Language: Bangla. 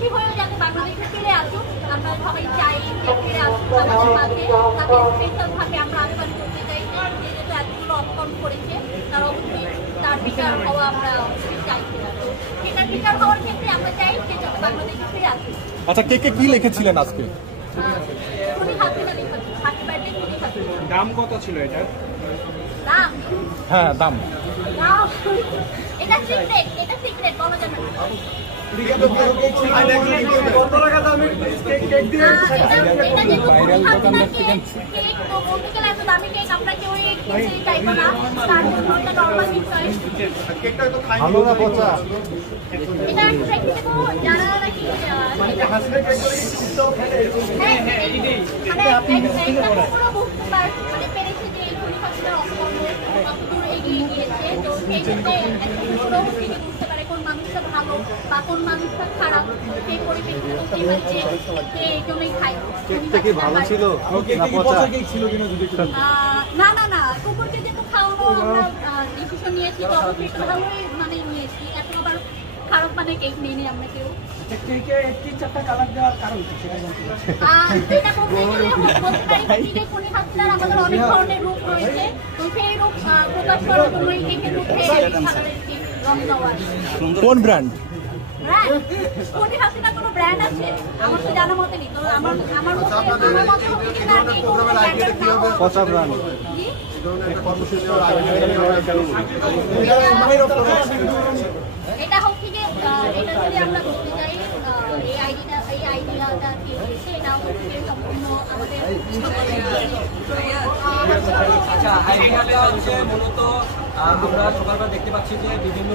খুশি হয়েও যাতে বাংলাদেশে ফিরে আসুক, আমরা সবাই চাই যে ফিরে আসুক আমাদের মাঝে। তাকে স্পেশালভাবে আমরা আহ্বান করতে চাই যে যেহেতু এতগুলো অপকর্ম করেছে তার অবশ্যই তার বিচার হওয়া আমরা চাই। সেটার বিচার হওয়ার ক্ষেত্রে আমরা চাই সে যাতে বাংলাদেশে ফিরে আসুক। আচ্ছা, কে কি লিখেছিলেন আজকে? দাম কত ছিল এটার? দাম? হ্যাঁ, দাম। এটা সিক্রেট বলা যাবে না। বুঝতে পারে কোন মানুষটা ভালো বা কোন মানুষটা খারাপ, সেই পরিপ্রেক্ষিতে এই জন্যই খাই। না না না, কুকুরকে যেহেতু খাওয়ানো আমরা ডিসিশন নিয়েছি তো অবশ্যই ভালোই মানে নিয়েছি। এখন আবার খারাপ মানে কেক নিয়ে নিই আমরা কেউ। এটা বলতে পারি যে কোনি হাসলার আমাদের অনেক ধরনের রূপ রয়েছে, তো সেই রূপ প্রকাশ করার জন্যই কেকের রূপে রং দেওয়া। কোন ব্র্যান্ড? কোনি হাসিনা কোনো ব্র্যান্ড আছে আমার তো জানা মতে নেই। তো আমার মতে হচ্ছে কি না এই কোনো ব্র্যান্ডের নাম পচা ব্র্যান্ড। জি এটা হচ্ছে যে এটা যদি আমরা বলতে চাই এই আইডিয়াটা কি হয়েছে এটা হচ্ছে সম্পূর্ণ আমাদের আচ্ছা, আইডিয়াটা হচ্ছে মূলত আমরা সকালবেলা দেখতে পাচ্ছি যে বিভিন্ন